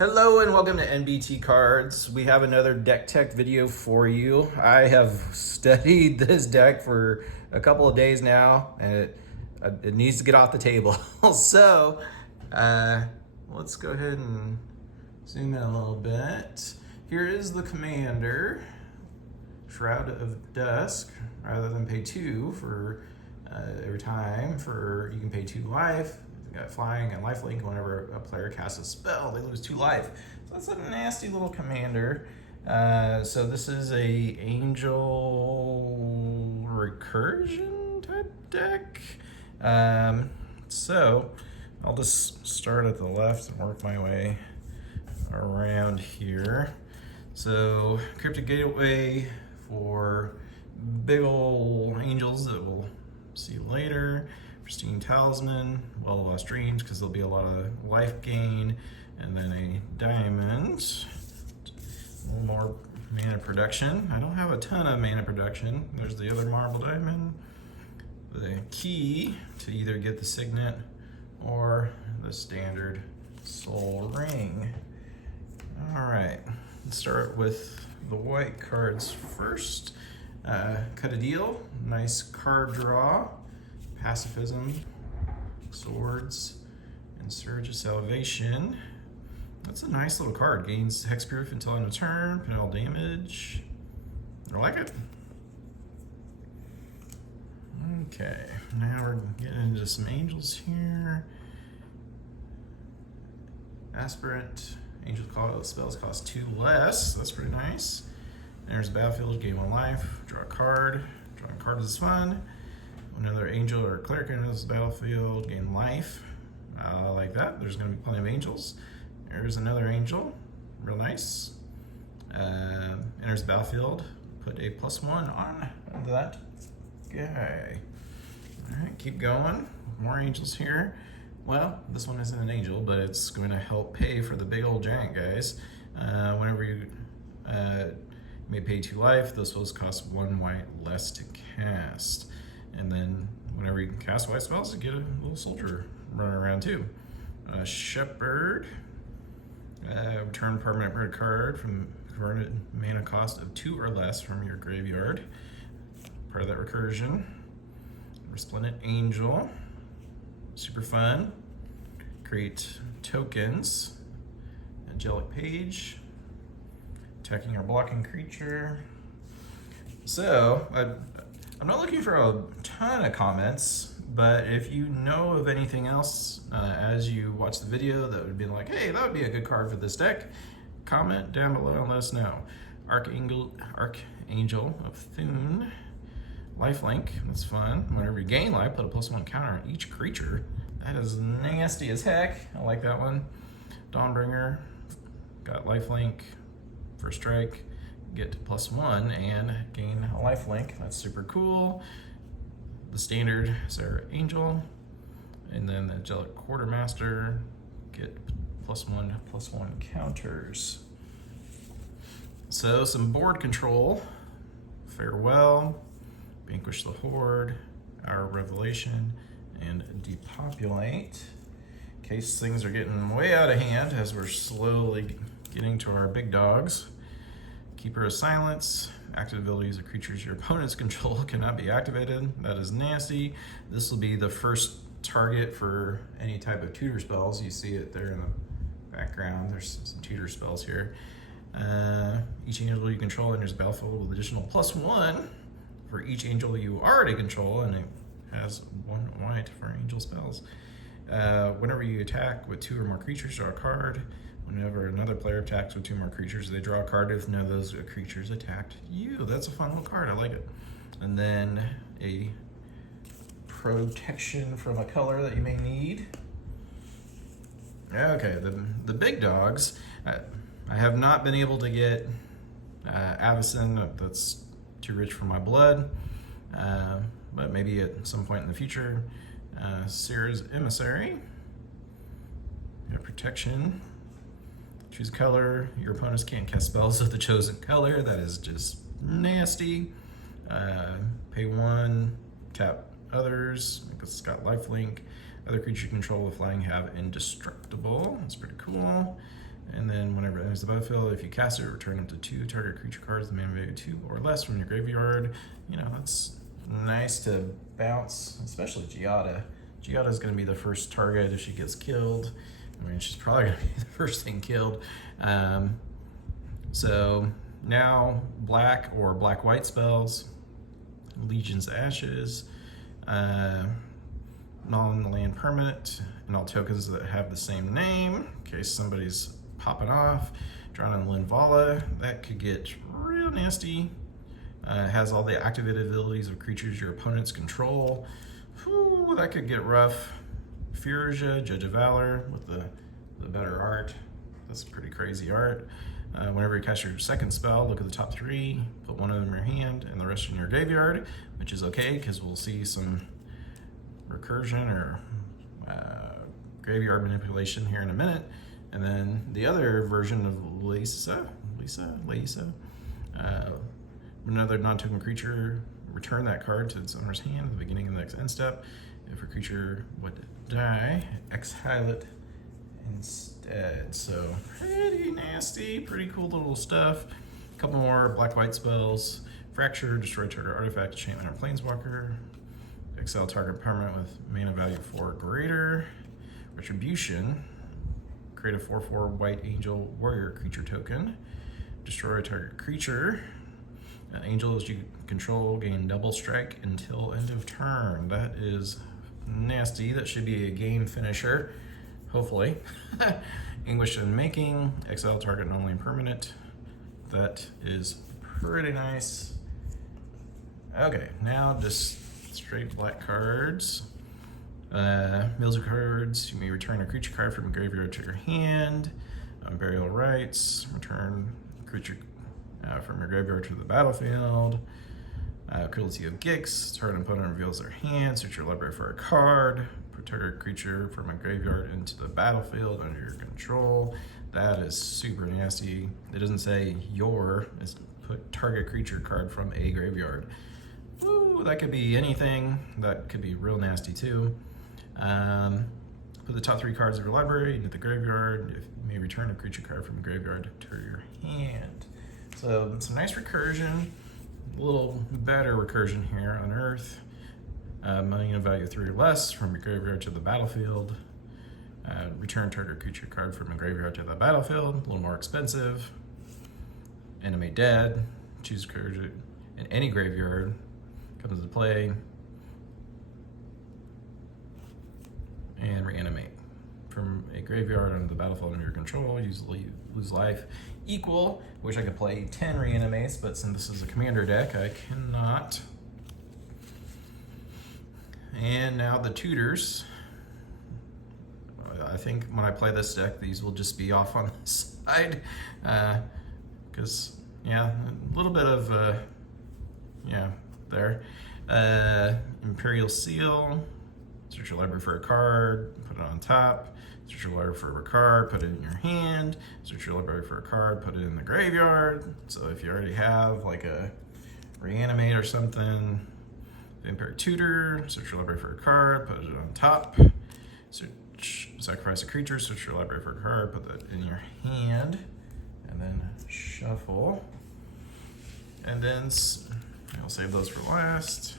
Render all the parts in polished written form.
Hello and welcome to NBT Cards. We have another deck tech video for you. I have studied this deck for a couple of days now and it needs to get off the table. So let's go ahead and zoom in a little bit. Here is the commander, Shroud of Dusk. Rather than pay 2 for every time, you can pay 2 life. Got flying and lifelink. Whenever a player casts a spell, they lose 2 life. So that's a nasty little commander. So this is a angel recursion type deck. So I'll just start at the left and work my way around here. So Cryptic Gateway for big ol' angels that we'll see later. Pristine Talisman, Well of Lost Dreams, because there'll be a lot of life gain, and then a diamond. A little more mana production. I don't have a ton of mana production. There's the other marble diamond. The key to either get the signet or the standard soul ring. All right, let's start with the white cards first. Cut a deal, nice card draw. Pacifism, Swords, and Surge of Salvation. That's a nice little card. Gains hexproof until end of turn, penal damage. I like it. Okay, now we're getting into some angels here. Aspirant, angel spells cost 2 less. That's pretty nice. There's Battlefield, gain 1 life, draw a card. Drawing cards is fun. Another angel or cleric enters the battlefield, gain life. Like that. There's going to be plenty of angels. There's another angel, real nice. Enters the battlefield, put a +1 on that guy. All right, keep going. More angels here. Well, this one isn't an angel, but it's going to help pay for the big old giant guys. Whenever you may pay 2 life, those spells cost 1 white less to cast. And then whenever you cast white spells, you get a little soldier running around too. Shepherd. Return permanent red card from converted mana cost of 2 or less from your graveyard. Part of that recursion. Resplendent Angel. Super fun. Create tokens. Angelic Page. Attacking or blocking creature. So, I'm not looking for a ton of comments, but if you know of anything else as you watch the video that would be like, hey, that would be a good card for this deck, comment down below and let us know. Archangel of Thune, lifelink, that's fun. Whenever you gain life, put a +1 counter on each creature. That is nasty as heck. I like that one. Dawnbringer, got lifelink, first strike. Get to +1 and gain a lifelink. That's super cool. The standard Sarah Angel, and then the Angelic Quartermaster, get +1/+1 counters. So some board control. Farewell, Vanquish the Horde, Hour of Revelation, and Depopulate. In case things are getting way out of hand as we're slowly getting to our big dogs. Keeper of Silence. Active abilities of creatures your opponents control cannot be activated. That is nasty. This will be the first target for any type of tutor spells. You see it there in the background. There's some tutor spells here. Each angel you control enters the battlefield with additional +1 for each angel you already control, and it has 1 white for angel spells. Whenever you attack with 2 or more creatures, draw a card. Whenever another player attacks with 2 more creatures, they draw a card if none of those creatures attacked you. That's a fun little card, I like it. And then a protection from a color that you may need. Okay, the big dogs. I have not been able to get Avacyn, that's too rich for my blood, but maybe at some point in the future. Seer's Emissary. Protection. Choose a color. Your opponents can't cast spells of the chosen color. That is just nasty. Pay 1, tap others. It's got lifelink. Other creature you control with flying have indestructible. That's pretty cool. And then whenever it enters the battlefield, if you cast it, return up to 2 target creature cards with mana value 2 or less from your graveyard. You know, that's nice to bounce, especially Giada. Giada is going to be the first target if she gets killed. I mean, she's probably going to be the first thing killed. So now black or black-white spells, Legion's Ashes, non-land permanent, and all tokens that have the same name, in case somebody's popping off. Drawn on Linvala, that could get real nasty. Has all the activated abilities of creatures your opponents control. Whew, that could get rough. Furia, Judge of Valor with the better art. That's pretty crazy art. Whenever you cast your second spell, look at the top 3, put one of them in your hand and the rest in your graveyard, which is okay because we'll see some recursion or graveyard manipulation here in a minute. And then the other version of Liesa, another non-token creature, return that card to its owner's hand at the beginning of the next end step. If a creature would die, exile it instead. So pretty nasty, pretty cool little stuff. A couple more black-white spells. Fracture, destroy target artifact, enchantment, or planeswalker. Exile target permanent with mana value 4 or greater. Retribution, create a 4/4 white angel warrior creature token. Destroy target creature. Angels you control gain double strike until end of turn. That is nasty. That should be a game finisher, hopefully. English in making, exile target non-land permanent. That is pretty nice. Okay, now just straight black cards. Mills of cards, you may return a creature card from your graveyard to your hand. Burial Rites, return creature from your graveyard to the battlefield. Cruelty of Gix, target opponent reveals their hand, search your library for a card. Put target creature from a graveyard into the battlefield under your control. That is super nasty. It doesn't say your, it's put target creature card from a graveyard. Woo, that could be anything. That could be real nasty too. Put the top 3 cards of your library into the graveyard. If you may return a creature card from the graveyard to your hand. So some nice recursion, a little better recursion here on Earth. Mana value 3 or less from your graveyard to the battlefield. Return target creature card from a graveyard to the battlefield. A little more expensive. Animate Dead. Choose creature in any graveyard. Comes into play. And reanimate. From a graveyard onto the battlefield under your control, usually lose life equal. Wish I could play 10 reanimates, but since this is a commander deck, I cannot. And now the tutors. I think when I play this deck, these will just be off on the side. Because, yeah, a little bit of, yeah, there. Imperial Seal. Search your library for a card, put it on top. Search your library for a card, put it in your hand. Search your library for a card, put it in the graveyard. So if you already have like a reanimate or something, Vampire Tutor, search your library for a card, put it on top. Sacrifice a creature, search your library for a card, put that in your hand, and then shuffle. And then I'll save those for last.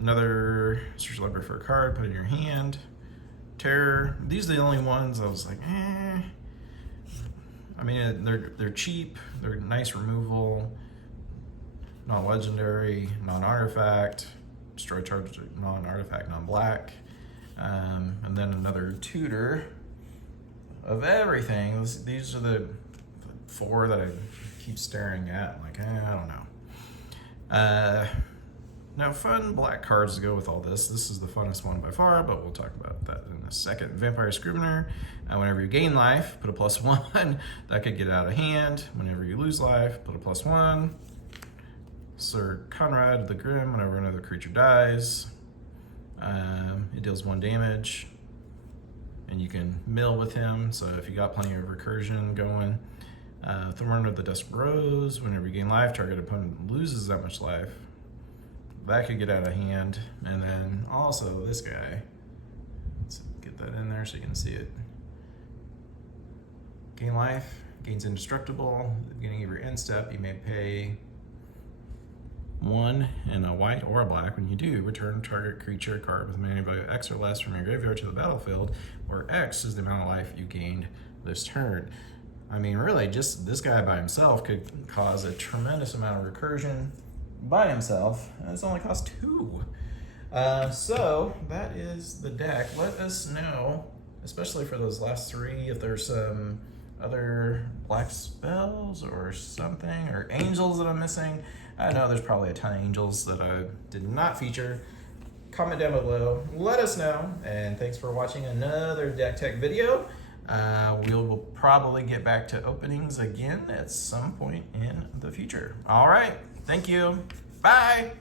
Another search your library for a card, put it in your hand. Terror. These are the only ones I was like, eh. I mean, they're cheap. They're nice removal. Non-legendary, non-artifact. Destroy charge, non-artifact, non-black. And then another tutor of everything. These are the 4 that I keep staring at. Like, I don't know. Now, fun black cards to go with all this. This is the funnest one by far, but we'll talk about that in a second. Vampire Scrivener. Whenever you gain life, put a +1. That could get out of hand. Whenever you lose life, put a +1. Sir Conrad the Grim. Whenever another creature dies, it deals 1 damage. And you can mill with him, so if you got plenty of recursion going. Thorn of the Dusk Rose. Whenever you gain life, target opponent loses that much life. That could get out of hand. And then also this guy. Let's get that in there so you can see it. Gain life, gains indestructible. At the beginning of your end step, you may pay 1 in a white or a black. When you do, return target creature card with mana value X or less from your graveyard to the battlefield, where X is the amount of life you gained this turn. I mean, really, just this guy by himself could cause a tremendous amount of recursion by himself, and it's only cost 2. So that is the deck. Let us know, especially for those last 3, if there's some other black spells or something, or angels that I'm missing. I know there's probably a ton of angels that I did not feature. Comment down below, let us know, and thanks for watching another deck tech video. We will probably get back to openings again at some point in the future. All right, thank you. Bye.